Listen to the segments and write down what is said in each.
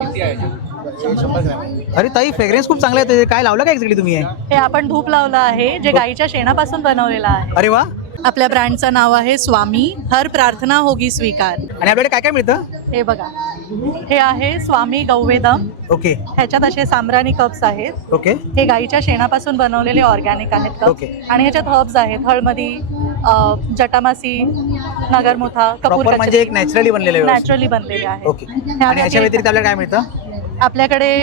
अरे ताई, फ्रेग्रन्स खूप चांगला आहे. काय लावलं काय एक्झॅक्टली तुम्ही? हे आपण धूप लावलं आहे जे गाईच्या शेणापासून बनवलेलं आहे. अरे वा. आपल्या ब्रँडचं नाव आहे स्वामी, हर प्रार्थना होगी स्वीकार. आणि आपल्याकडे काय काय मिळतं? हे बघा, हे आहे स्वामी गौवेदम. ओके ह्याच्यात असे साम्राणी कप्स आहेत. ओके हे गाईच्या शेणापासून बनवलेले ऑर्गॅनिक आहेत कप. ओके. आणि ह्याच्यात हर्ब्स आहेत, हळमदी, जटामासी, नगरमोथा, प्रॉपर म्हणजे एक नॅचरली बनलेलं आहे. नॅचरली बनलेले आहेत. ओके. आणि याच्या व्यतिरिक्त आपल्याला काय मिळतं? आपल्याकडे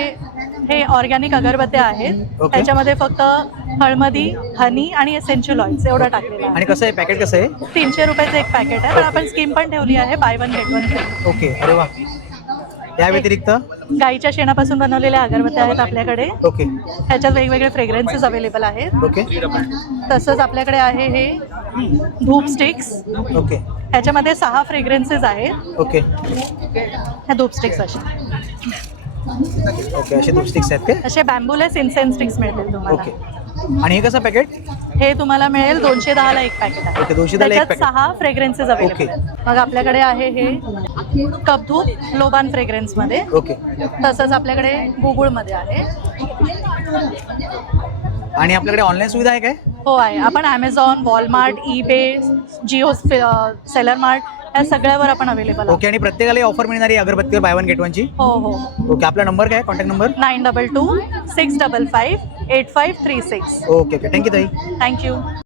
हे ऑर्गॅनिक अगरबत्त्या आहेत. ओके. त्याच्यामध्ये फक्त हळमदी, हनी आणि एसेन्शियल ऑइल्स एवढं टाकलेलं आहे. आणि कसं आहे पॅकेट, कसं आहे? 300 रुपयाचं एक पॅकेट आहे, पण आपण स्कीम पण ठेवली आहे, by one get one free. Okay. अरे वा. या व्यतिरिक्त गाईच्या शेणापासून बनवलेल्या अगरबत्त्या आहेत आपल्याकडे. ओके ह्याच्यात वेगवेगळे फ्रेग्रन्सेस अवेलेबल आहेत. ओके तसंच आपल्याकडे आहे हे धूप स्टिक्स. ओके ह्याच्यामध्ये 6 फ्रेग्रन्सेस आहेत. ओके ह्या धूप स्टिक्स ओके. असे दोन स्टिक्स आहेत का? असे बॅम्बूलेस इन्सेन्स स्टिक्स मिळतील तुम्हाला. ओके. आणि हे कसं पॅकेट? हे तुम्हाला मिळेल 210 ला एक पॅकेट आहे. ओके, 210 ला एक त्याच्यात 6 फ्रेग्रन्सेस अवेलेबल. मग आपल्याकडे आहे हे कपधूप लोबान फ्रेग्रन्स मध्ये. ओके. तसंच आपल्याकडे गुगुळमध्ये आहे. आणि आपल्याकडे ऑनलाईन सुविधा आहे काय? हो आहे. आपण Amazon, Walmart, eBay, Jio seller mart या सगळ्यावर आपण अवेलेबल आहोत. ओके. आणि प्रत्येकाला ऑफर मिळणारी अगरबत्तीवर बाय वन गेट वनची? हो हो. ओके. आपला नंबर काय, contact number? 922 655 8536. Okay okay. Thank you ताई. थँक्यू.